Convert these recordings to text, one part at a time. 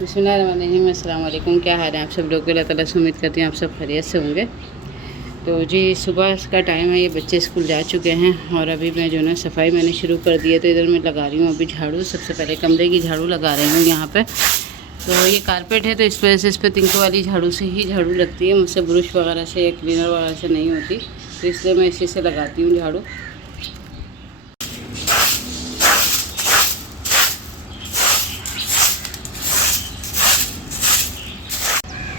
बिस्मिल्लाहिर्रहमानिर्रहीम, अस्सलाम वालेकुम। क्या हाल है आप सब लोग के? अल्लाह ताला से उम्मीद करती हूँ आप सब खैरियत से होंगे। तो जी सुबह का टाइम है, ये बच्चे स्कूल जा चुके हैं और अभी मैं जो ना सफाई मैंने शुरू कर दी है। तो इधर मैं लगा रही हूँ अभी झाड़ू। सबसे पहले कमरे की झाड़ू लगा रही हूँ यहाँ पे। तो ये कारपेट है तो इस वजह से इस पर तिंको वाली झाड़ू से ही झाड़ू लगती है, मुझसे ब्रश वगैरह से या क्लीनर वगैरह से नहीं होती, तो इसलिए मैं इसी से लगाती हूँ झाड़ू।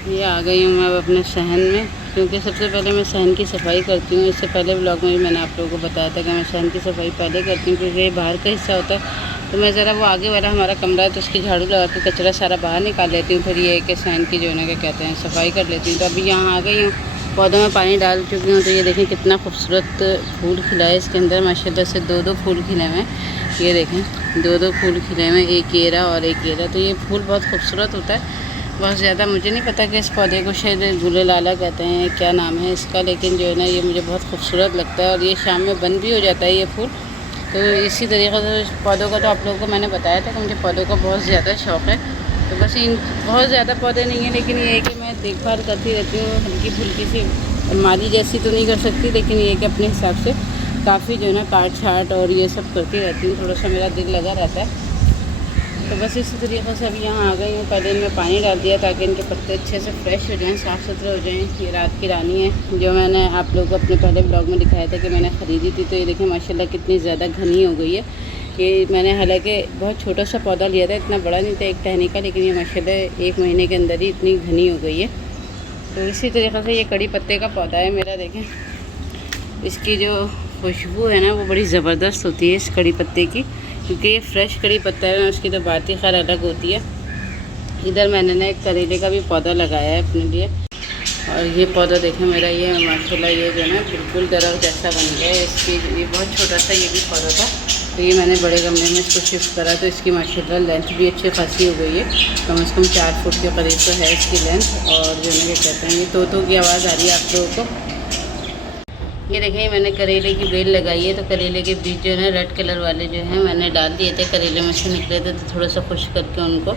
ये आ गई हूँ मैं अब अपने सहन में, क्योंकि सबसे पहले मैं सहन की सफाई करती हूँ। इससे पहले ब्लॉग में भी मैंने आप लोगों को बताया था कि मैं सहन की सफाई पहले करती हूँ, क्योंकि ये बाहर का हिस्सा होता है। तो मैं ज़रा वो आगे वाला हमारा कमरा है तो उसकी झाड़ू लगा के कचरा सारा बाहर निकाल लेती हूँ, फिर ये कि सहन की जो है ना क्या कहते हैं सफाई कर लेती हूँ। तो अभी यहाँ आ गई हूँ, पौधों में पानी डाल चुकी हूँ। तो ये देखें कितना खूबसूरत फूल खिला है इसके अंदर, माशाल्लाह से दो फूल खिले हुए हैं। ये देखें दो फूल खिले हुए हैं, एक येरा और एक येरा। तो ये फूल बहुत खूबसूरत होता है। बहुत ज़्यादा मुझे नहीं पता कि इस पौधे को शायद गुले लाला कहते हैं, क्या नाम है इसका, लेकिन जो है ना ये मुझे बहुत खूबसूरत लगता है। और ये शाम में बंद भी हो जाता है ये फूल। तो इसी तरीक़े से पौधों का तो आप लोगों को मैंने बताया था कि मुझे पौधों का बहुत ज़्यादा शौक़ है। तो बस इन बहुत ज़्यादा पौधे नहीं हैं, लेकिन ये है कि मैं देखभाल करती रहती हूँ, हल्की फुल्की सी। माली जैसी तो नहीं कर सकती, लेकिन ये कि अपने हिसाब से काफ़ी जो है ना काट छाट और ये सब करती रहती हूँ। थोड़ा सा मेरा दिल लगा रहता है। तो बस इसी तरीक़े से अभी यहाँ आ गई हूँ। पहले इनमें पानी डाल दिया ताकि इनके पत्ते अच्छे से फ्रेश हो जाएं, साफ़ सुथरे हो जाएं। ये रात की रानी है जो मैंने आप लोगों को अपने पहले ब्लॉग में दिखाया था कि मैंने ख़रीदी थी। तो ये देखें माशाल्लाह कितनी ज़्यादा घनी हो गई है। ये मैंने हालांकि बहुत छोटा सा पौधा लिया था, इतना बड़ा नहीं था, एक टहनी का, लेकिन ये माशाल्लाह 1 महीने के अंदर ही इतनी घनी हो गई है। तो इसी तरीक़े से ये कड़ी पत्ते का पौधा है मेरा। देखें इसकी जो खुशबू है ना वो बड़ी ज़बरदस्त होती है इस कड़ी पत्ते की, क्योंकि ये फ्रेश कड़ी पत्ता है ना, उसकी तो बात ही खैर अलग होती है। इधर मैंने ना एक करेले का भी पौधा लगाया है अपने लिए, और ये पौधा देखें मेरा ये माशाल्लाह ये जो है ना बिल्कुल दरख्त जैसा बन गया है। इसकी ये बहुत छोटा सा ये भी पौधा था, तो ये मैंने बड़े गमले में इसको शिफ्ट करा। तो इसकी माशाल्लाह लेंथ भी अच्छी खासी हो गई है, कम से कम 4 फुट के करीब तो है इसकी लेंथ। और जो है क्या कहते हैं ये तोतों की आवाज़ आ रही है आप लोगों को। ये देखें मैंने करेले की बेल लगाई है, तो करेले के बीज जो है ना रेड कलर वाले जो हैं मैंने डाल दिए थे, करेले में से निकले थे तो थोड़ा सा खुश करके उनको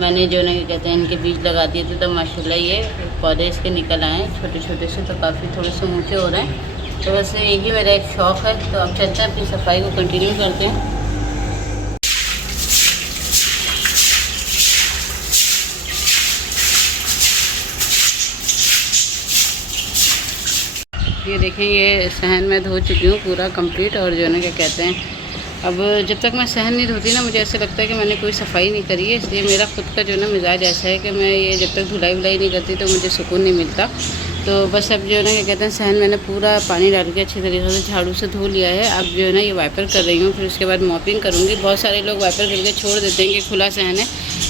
मैंने जो है ना क्या कहते हैं इनके बीज लगा दिए थे। तो माशाल्लाह ये पौधे इसके निकल आए हैं छोटे छोटे से, तो काफ़ी थोड़े से ऊँचे हो रहे हैं। तो वैसे यही मेरा एक शौक़ है। तो अब चलते हैं अपनी सफाई को कंटिन्यू करते हैं। ये देखें ये सहन में धो चुकी हूँ पूरा कंप्लीट। और जो है ना क्या कहते हैं अब जब तक मैं सहन नहीं धोती ना मुझे ऐसा लगता है कि मैंने कोई सफाई नहीं करी है। इसलिए मेरा खुद का जो है ना मिजाज ऐसा है कि मैं ये जब तक धुलाई वुलाई नहीं करती तो मुझे सुकून नहीं मिलता। तो बस अब जो है ना क्या कहते हैं सहन मैंने पूरा पानी डाल के अच्छी तरीके से झाड़ू से धो लिया है। अब जो है ना ये वाइपर कर रही हूँ, फिर उसके बाद मॉपिंग करूँगी। बहुत सारे लोग वाइपर करके छोड़ देते हैं कि खुला सहन है,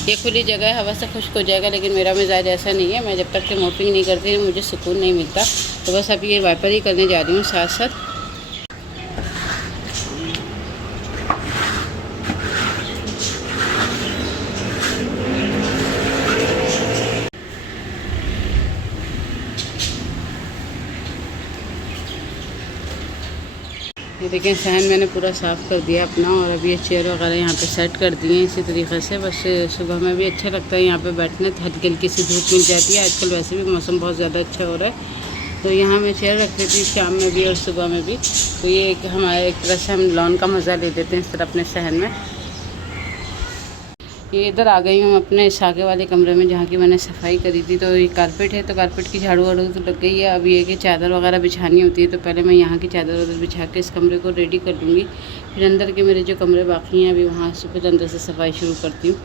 ये खुली जगह है, हवा से खुश्क हो जाएगा, लेकिन मेरा मिजाज ऐसा नहीं है। मैं जब तक कि मॉपिंग नहीं करती मुझे सुकून नहीं मिलता। तो बस अभी ये वाइपर ही करने जा रही हूँ साथ साथ। ये देखें सहन मैंने पूरा साफ़ कर दिया अपना, और अभी ये चेयर वगैरह यहाँ पे सेट कर दिए हैं इसी तरीके से। बस सुबह में भी अच्छा लगता है यहाँ पे बैठने, हल्की हल्की सी धूप मिल जाती है। आजकल वैसे भी मौसम बहुत ज़्यादा अच्छा हो रहा है, तो यहाँ मैं चेयर रख देती हूँ शाम में भी और सुबह में भी। तो ये एक हमारे एक तरह से हम लॉन का मज़ा ले लेते हैं इस तरह अपने सहन में। ये इधर आ गई हूँ अपने इस आगे वाले कमरे में जहाँ की मैंने सफाई करी थी। तो ये कारपेट है, तो कारपेट की झाड़ू वाड़ू तो लग गई है। अब ये कि चादर वगैरह बिछानी होती है, तो पहले मैं यहाँ की चादर वादर बिछा के इस कमरे को रेडी कर लूँगी। फिर अंदर के मेरे जो कमरे बाकी हैं अभी वहाँ से फिर अंदर से सफाई शुरू करती हूँ।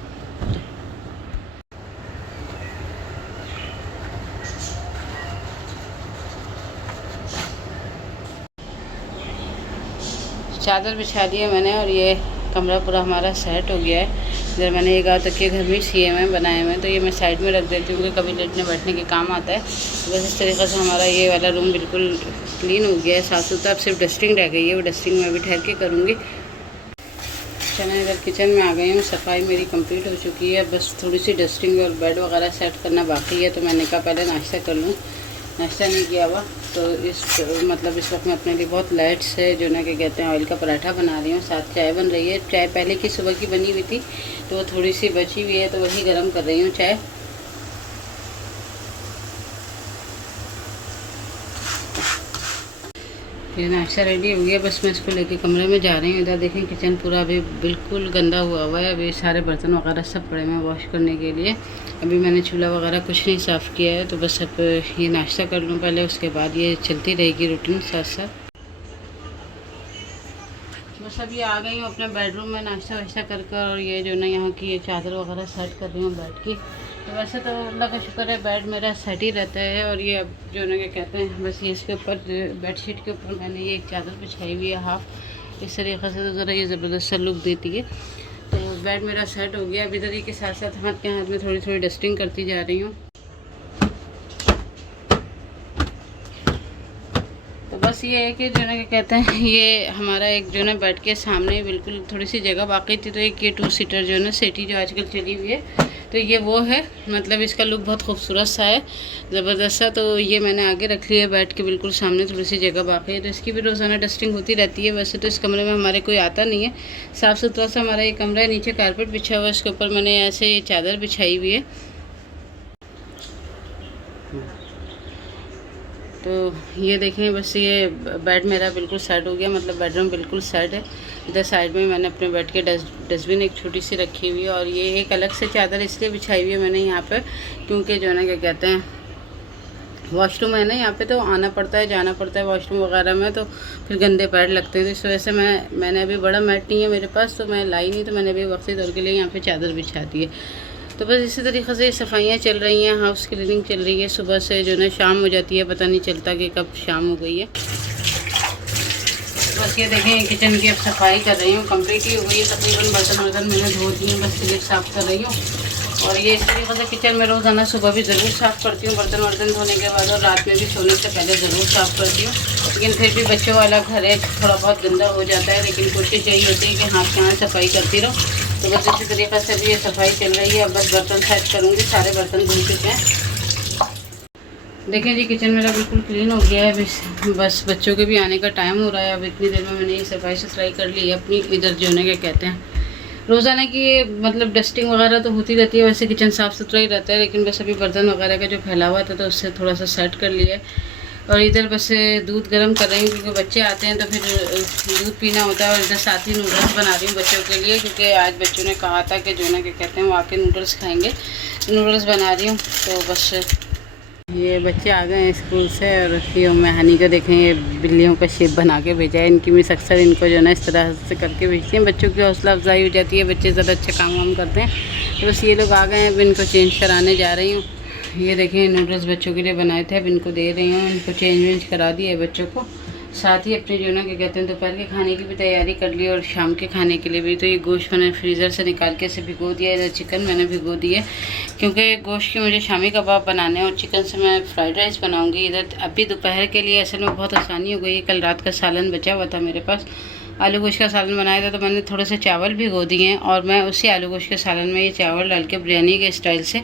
चादर बिछा दी है मैंने, और ये कमरा पूरा हमारा सेट हो गया है। इधर मैंने एक आध तकिए घर में सिए हुए बनाए हुए हैं, तो ये मैं साइड में रख देती हूँ क्योंकि कभी लेटने बैठने के काम आता है। तो बस इस तरीके से हमारा ये वाला रूम बिल्कुल क्लीन हो गया है, साफ़ सुथरा। अब सिर्फ डस्टिंग रह गई है, वो डस्टिंग मैं भी ठहर के करूँगी। अच्छा मैं इधर किचन में आ गई हूँ, सफाई मेरी कंप्लीट हो चुकी है। बस थोड़ी सी डस्टिंग और बेड वगैरह सेट करना बाकी है, तो मैंने कहा पहले नाश्ता कर लूँ। नाश्ता नहीं किया हुआ। तो इस वक्त मैं अपने लिए बहुत लाइट से जो ना क्या कहते हैं ऑयल का पराठा बना रही हूँ, साथ चाय बन रही है। चाय पहले की सुबह की बनी हुई थी तो वो थोड़ी सी बची हुई है, तो वही गर्म कर रही हूँ चाय। ये नाश्ता रेडी हो गया, बस मैं इसको लेके कमरे में जा रही हूँ। इधर देखें किचन पूरा अभी बिल्कुल गंदा हुआ हुआ है, अभी सारे बर्तन वगैरह सब पड़े हैं वॉश करने के लिए। अभी मैंने चूल्हा वगैरह कुछ नहीं साफ़ किया है, तो बस अब ये नाश्ता कर लूँ पहले, उसके बाद ये चलती रहेगी रूटीन साथ साथ। बस अभी आ गई हूँ अपने बेडरूम में नाश्ता वाश्ता कर कर, और ये जो ना यहाँ की ये चादर वगैरह सेट कर रही हूँ बेड की। तो वैसे तो अल्लाह का शुक्र है बेड मेरा सेट ही रहता है। और ये अब जो ना क्या कहते हैं बस ये इसके ऊपर बेडशीट के ऊपर मैंने ये एक चादर बिछाई हुई है हाफ, इस तरीके से तो ज़रा ये ज़बरदस्त सा लुक देती है। तो बेड मेरा सेट हो गया। अभी इधर के साथ साथ हाथ के हाथ में थोड़ी थोड़ी डस्टिंग करती जा रही हूँ। बस ये है कि जो ना क्या कहते हैं ये हमारा एक जो ना बेड के सामने बिल्कुल थोड़ी सी जगह बाकी थी, तो एक ये 2 सीटर जो है ना सेटी जो आजकल चली हुई है, तो ये वो है। मतलब इसका लुक बहुत खूबसूरत सा है, ज़बरदस्त सा। तो ये मैंने आगे रख लिया है बेड के बिल्कुल सामने, थोड़ी सी जगह बाकी है, तो इसकी भी रोज़ाना डस्टिंग होती रहती है। वैसे तो इस कमरे में हमारे कोई आता नहीं है, साफ़ सुथरा सा हमारा ये कमरा है। नीचे कारपेट बिछा हुआ है, इसके ऊपर मैंने ऐसे ये चादर बिछाई हुई है। तो ये देखें बस ये बेड मेरा बिल्कुल सेट हो गया, मतलब बेडरूम बिल्कुल सेट है। इधर साइड में मैंने अपने बेड के डस्टबिन एक छोटी सी रखी हुई है, और ये एक अलग से चादर इसलिए बिछाई हुई है मैंने यहाँ पे, क्योंकि जो ना क्या कहते हैं वॉशरूम है ना यहाँ पे, तो आना पड़ता है जाना पड़ता है वॉशरूम वगैरह में, तो फिर गंदे पैर लगते हैं। तो इस वजह से मैंने अभी बड़ा मैट नहीं है मेरे पास, तो मैं लाई नहीं, तो मैंने अभी वक्ती तौर के लिए यहाँ पे चादर बिछा दी है। तो बस इसी तरीके से सफाइयाँ चल रही हैं, हाउस क्लीनिंग चल रही है। सुबह से जो है शाम हो जाती है, पता नहीं चलता कि कब शाम हो गई है। बस ये देखें किचन की अब सफाई कर रही हूँ, कंप्लीट ही हो गई है तकरीबन। बर्तन मैंने धो दिए, बस स्लिप साफ़ कर रही हूँ। और ये इस तरीके से किचन में रोज़ाना सुबह भी ज़रूर साफ़ करती हूँ, बर्तन धोने के बाद, और रात में भी सोने से पहले ज़रूर साफ़ करती हूँ। लेकिन फिर भी बच्चों वाला घर है, थोड़ा बहुत गंदा हो जाता है, लेकिन कोशिश यही होती है कि हाथ के हाथ सफाई करती रहो। तो बस इसी तरीके से भी ये सफाई चल रही है। अब बस बर्तन सेट करूँगी, सारे बर्तन धुल चुके हैं। देखिए जी किचन मेरा बिल्कुल क्लीन हो गया है। बस बच्चों के भी आने का टाइम हो रहा है। अब इतनी देर में मैंने ये सफाई सुथराई कर ली है अपनी। इधर जो है क्या कहते हैं रोज़ाना की ये मतलब डस्टिंग वगैरह तो होती रहती है, वैसे किचन साफ़ सुथरा ही रहता है, लेकिन बस अभी बर्तन वगैरह का जो फैला हुआ था तो उससे थोड़ा सा सेट कर लिया है। और इधर बस दूध गर्म कर रही हूँ, क्योंकि बच्चे आते हैं तो फिर दूध पीना होता है। और इधर साथ ही नूडल्स बना रही हूँ बच्चों के लिए, क्योंकि आज बच्चों ने कहा था कि जो ना क्या कहते हैं वो आके नूडल्स खाएंगे, नूडल्स बना रही हूँ। तो बस ये बच्चे आ गए हैं स्कूल से, और ये हनी को देखें ये बिल्लियों का शेप बना के भेजा है। इनकी मिस अक्सर इनको जो है ना इस तरह से करके भेजती हैं, बच्चों की हौसला अफजाई हो जाती है, बच्चे ज़्यादा अच्छा काम वाम करते हैं। तो बस ये लोग आ गए हैं, अब इनको चेंज कराने जा रही हूँ। ये देखें नूडल्स बच्चों के लिए बनाए थे, अब इनको दे रही हूँ। इनको चेंज वेंज करा दिया है बच्चों को, साथ ही अपने जो ना क्या कहते हैं दोपहर के खाने की भी तैयारी कर ली, और शाम के खाने के लिए भी। तो ये गोश्त मैंने फ्रीज़र से निकाल के इसे भिगो दिया। इधर चिकन मैंने भिगो दिया, क्योंकि गोश्त के मुझे शामी कबाब बनाने, और चिकन से मैं फ्राइड राइस बनाऊँगी। इधर अभी दोपहर के लिए असल में बहुत आसानी हो गई है। कल रात का सालन बचा हुआ था मेरे पास, आलू गोश्त का सालन बनाया था, तो मैंने थोड़े से चावल भिगो दिए हैं, और मैं उसी आलू गोश्त के सालन में ये चावल डाल के बिरयानी के स्टाइल से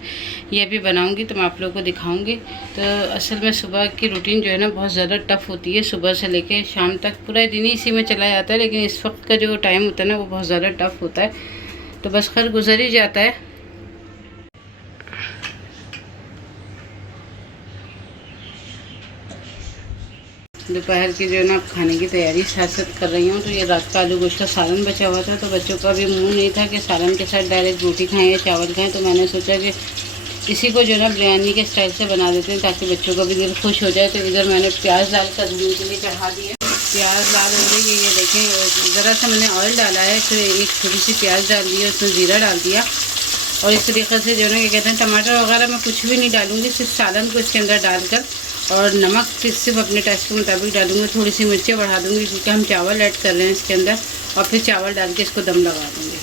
ये भी बनाऊंगी, तो मैं आप लोगों को दिखाऊंगी। तो असल में सुबह की रूटीन जो है ना बहुत ज़्यादा टफ़ होती है, सुबह से लेके शाम तक पूरा दिन ही इसी में चला जाता है। लेकिन इस वक्त का जो टाइम होता है ना वो बहुत ज़्यादा टफ़ होता है, तो बस खैर गुजर ही जाता है। दोपहर की जो है ना खाने की तैयारी साथ साथ कर रही हूँ। तो ये रात का आलू गोश्त का सालन बचा हुआ था, तो बच्चों का भी मुंह नहीं था कि सालन के साथ डायरेक्ट रोटी खाएं या चावल खाएं, तो मैंने सोचा कि इसी को जो है ना बिरयानी के स्टाइल से बना देते हैं, ताकि बच्चों का भी दिल खुश हो जाए। तो इधर मैंने प्याज डाल कर धुलने के लिए चढ़ा दिया। प्याज लाल हो रही है, ये देखें ज़रा सा मैंने ऑयल डाला है, फिर एक छोटी सी प्याज डाल दी, उसमें ज़ीरा डाल दिया। और इस तरीके से जो है ना क्या कहते हैं टमाटर वगैरह मैं कुछ भी नहीं डालूँगी, सिर्फ सालन को इसके अंदर डालकर, और नमक सिर्फ अपने टेस्ट के मुताबिक डालूँगी। थोड़ी सी मिर्चें बढ़ा दूँगी, क्योंकि हम चावल ऐड कर रहे हैं इसके अंदर, और फिर चावल डाल के इसको दम लगा दूँगी।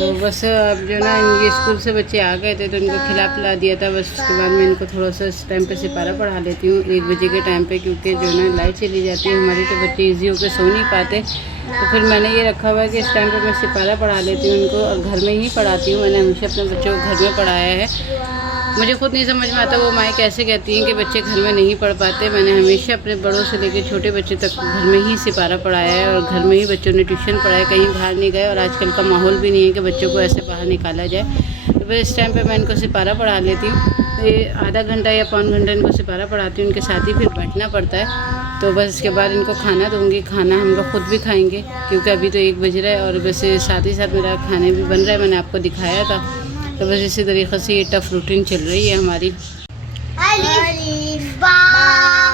तो बस अब जो ना ये स्कूल से बच्चे आ गए थे तो इनको खिला पिला दिया था। बस उसके बाद मैं इनको थोड़ा सा इस टाइम पे सिपारा पढ़ा लेती हूँ 1 बजे के टाइम पे, क्योंकि जो ना लाइट चली जाती है हमारी तो बच्चे ईजी होकर सो नहीं पाते। तो फिर मैंने ये रखा हुआ है कि इस टाइम पे मैं सिपारा पढ़ा लेती हूँ इनको, और घर में ही पढ़ाती हूँ। मैंने हमेशा अपने बच्चों को घर में पढ़ाया है। मुझे खुद नहीं समझ में आता वो माएँ कैसे कहती हैं कि बच्चे घर में नहीं पढ़ पाते। मैंने हमेशा अपने बड़ों से लेकर छोटे बच्चे तक घर में ही सिपारा पढ़ाया है, और घर में ही बच्चों ने ट्यूशन पढ़ाया, कहीं बाहर नहीं गए। और आजकल का माहौल भी नहीं है कि बच्चों को ऐसे बाहर निकाला जाए। तो फिर इस टाइम पे मैं इनको सिपारा पढ़ा लेती हूँ। ये आधा घंटा या पौन घंटा इनको सिपारा पढ़ाती हूँ, उनके साथ ही फिर बैठना पड़ता है। तो बस इसके बाद इनको खाना दूँगी। खाना हम लोग खुद भी खाएँगे क्योंकि अभी तो 1 बज रहा है, और वैसे साथ ही साथ मेरा खाने भी बन रहा है, मैंने आपको दिखाया था। तो बस इसी तरीक़े से ये टफ़ रूटीन चल रही है हमारी।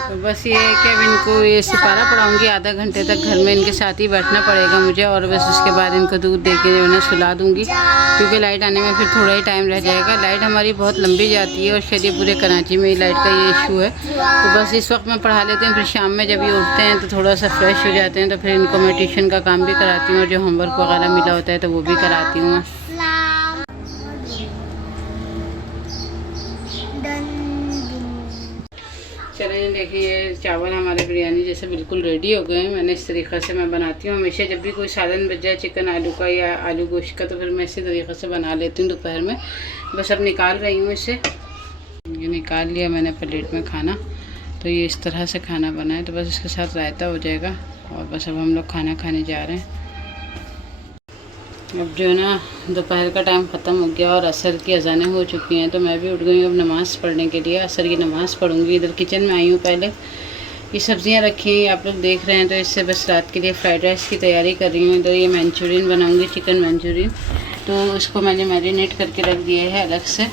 तो बस ये है कि अब इनको ये सिपारा पढ़ाऊँगी, आधा घंटे तक घर में इनके साथ ही बैठना पड़ेगा मुझे। और बस उसके बाद इनको दूध दे के जो है सुला दूँगी, क्योंकि लाइट आने में फिर थोड़ा ही टाइम रह जाएगा। लाइट हमारी बहुत लंबी जाती है, और शायद ये पूरे कराची में ही लाइट का ये इशू है। तो बस इस वक्त मैं पढ़ा लेती हूँ, फिर शाम में जब ये उठते हैं तो थोड़ा सा फ्रेश हो जाते हैं, तो फिर इनको मैं ट्यूशन का काम भी कराती हूँ, और जो होमवर्क वगैरह मिला होता है तो वो भी कराती हूँ। चलिए देखिए, ये चावल हमारे बिरयानी जैसे बिल्कुल रेडी हो गए हैं। मैंने इस तरीक़े से मैं बनाती हूँ हमेशा, जब भी कोई सालन बच जाए चिकन आलू का या आलू गोश्त का, तो फिर मैं इसी तरीक़े से बना लेती हूँ दोपहर में। बस अब निकाल रही हूँ इसे। ये निकाल लिया मैंने प्लेट में खाना। तो ये इस तरह से खाना बना है, तो बस इसके साथ रायता हो जाएगा। और बस अब हम लोग खाना खाने जा रहे हैं। अब जो है ना दोपहर का टाइम ख़त्म हो गया और असर की अज़ानें हो चुकी हैं, तो मैं भी उठ गई हूँ अब नमाज़ पढ़ने के लिए। असर की नमाज़ पढ़ूँगी। इधर किचन में आई हूँ। पहले ये सब्ज़ियाँ रखी हैं, आप लोग देख रहे हैं। तो इससे बस रात के लिए फ़्राइड राइस की तैयारी कर रही हूँ। इधर ये मंचूरियन बनाऊँगी, चिकन मंचूरियन। तो उसको मैंने मैरिनेट करके रख दिया है अलग से।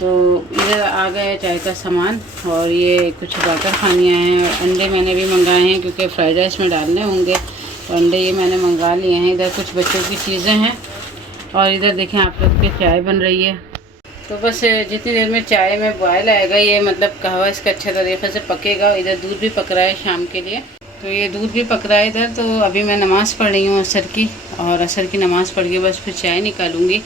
तो इधर आ गया चाय का सामान, और ये कुछ बाटर खानियाँ हैं। अंडे मैंने भी मंगाए हैं क्योंकि फ़्राइड राइस में डालने होंगे, तो अंडे ये मैंने मंगा लिए हैं। इधर कुछ बच्चों की चीज़ें हैं, और इधर देखें आप लोग की चाय बन रही है। तो बस जितनी देर में चाय में बॉयल आएगा, ये मतलब कहवा इसका अच्छा तरीक़े से पकेगा। इधर दूध भी पक रहा है शाम के लिए, तो ये दूध भी पक रहा है इधर। तो अभी मैं नमाज़ पढ़ रही हूँ असर की, और असर की नमाज़ पढ़ के बस फिर चाय निकालूँगी।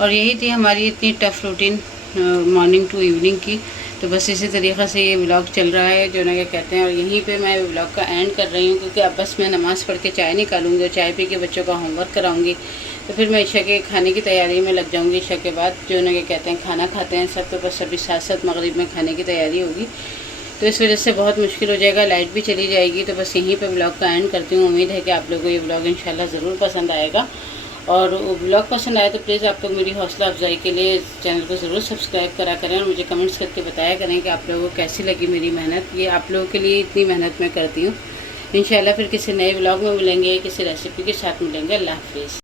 और यही थी हमारी इतनी tough routine morning to evening की। तो बस इसी तरीक़े से ये व्लॉग चल रहा है, जो ना क्या कहते हैं। और यहीं पे मैं व्लॉग का एंड कर रही हूँ, क्योंकि अब बस मैं नमाज़ पढ़ के चाय निकालूँगी, और चाय पी के बच्चों का होमवर्क कराऊँगी। तो फिर मैं ईशा के खाने की तैयारी में लग जाऊँगी। ईशा के बाद जो ना क्या कहते हैं खाना खाते हैं सब, तो बस अभी साथ साथ मगरिब में खाने की तैयारी होगी। तो इस वजह से बहुत मुश्किल हो जाएगा, लाइट भी चली जाएगी। तो बस यहीं पर व्लॉग का एंड करती हूँ। उम्मीद है कि आप लोगों को ये व्लॉग इंशाल्लाह ज़रूर पसंद आएगा। और व्लॉग पसंद आए तो प्लीज़ आप लोग मेरी हौसला अफजाई के लिए चैनल को ज़रूर सब्सक्राइब करा करें, और मुझे कमेंट्स करके बताया करें कि आप लोगों को कैसी लगी मेरी मेहनत। ये आप लोगों के लिए इतनी मेहनत मैं करती हूँ। इंशाल्लाह फिर किसी नए व्लॉग में मिलेंगे, किसी रेसिपी के साथ मिलेंगे। अल्लाह हाफ़िज़।